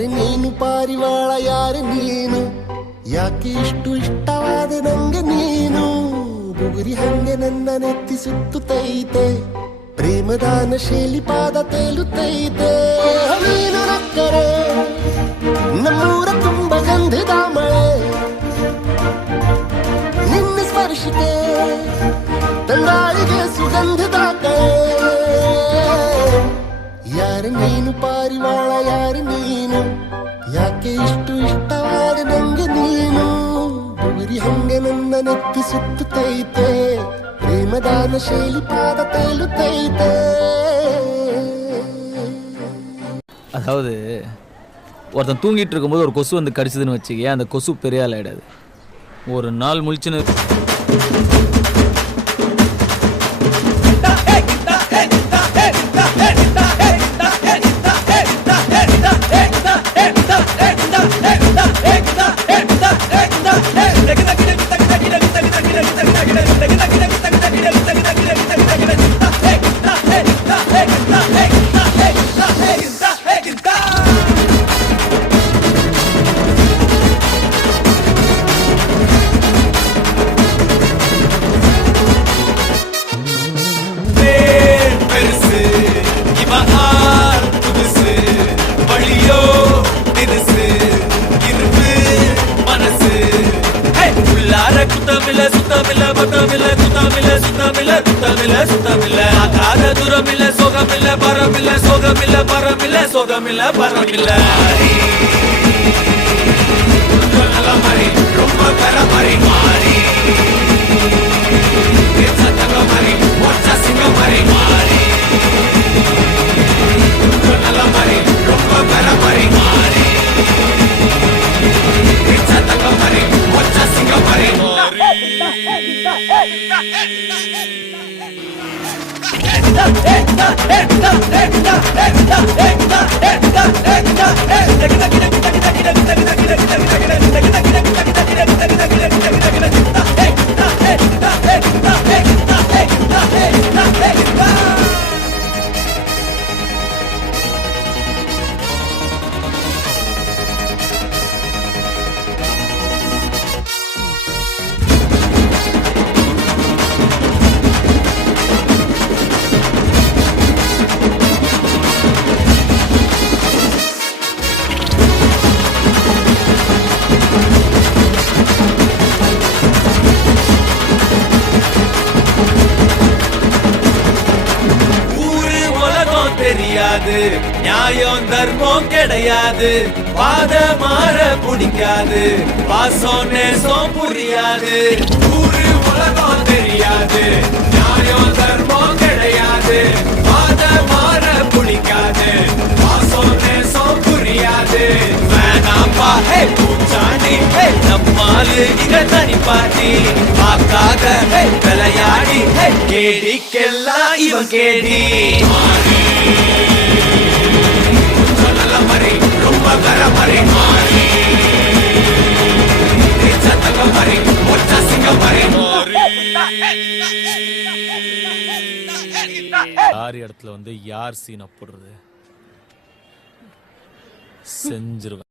ಯಾರು ನೀನು ಪಾರಿವಾಳ ಯಾರು ನೀನು ಯಾಕೆ ಇಷ್ಟು ಇಷ್ಟವಾದ ನಂಗೆ ನೀನು ಬುಗುರಿ ಹಂಗೆ ನನ್ನ ನೆತ್ತಿ ಸುತ್ತುತ್ತೈತೆ ಪ್ರೇಮದಾನ ಶೈಲಿ ಪಾದ ತೇಲುತ್ತೈತೆ ನೀನು ನಕ್ಕರೆ ನಮ್ಮೂರ ತುಂಬ ಗಂಧದ ಮಳೆ ನಿನ್ನ ಸ್ಪರ್ಶಕ್ಕೆ ತಂಗಾಳಿಗೆ ಸುಗಂಧದ ಕಳೆ ಯಾರು ನೀನು ಪಾರಿವಾಳ ಯಾರು ನೀನು ಯಾಕೆ ಇಷ್ಟು ಇಷ್ಟವಾದ ನಂಗೆ ನೀನು ಬುಗುರಿ ಹಂಗೆ ನನ್ನ ನೆತ್ತಿ ಸುತ್ತುತ್ತೈತೆ ಪ್ರೇಮದಾನ ಶೈಲಿ ಪಾದ ತೇಲುತ್ತೈತೆ. அதாவது ஒருத்தன் தூங்கிட்டு இருக்கும்போது ஒரு கொசு வந்து கடிச்சதுன்னு வச்சுக்க அந்த கொசு பெரிய ஆள் ஆயிடாது. ஒரு நாள் முழிச்சுன்னு நியாயம் தர்மம் கிடையாது பாத மாற பிடிக்காது பாசம் நேசம் புரியாது ஊரு உலகம் தெரியாது நியாயம் தர்மம் கிடையாது பாத மாற பிடிக்காது பாசம் நேசம் புரியாது வேணாம்பா பூச்சாண்டி நம்மாலு இங்க தனி பாட்டி பார்க்காத விளையாடி கேடிக்கெல்லாம் இவன் கேடி யார் இடத்துல வந்து யார் சீனை போடுறது செஞ்சிருவேன்.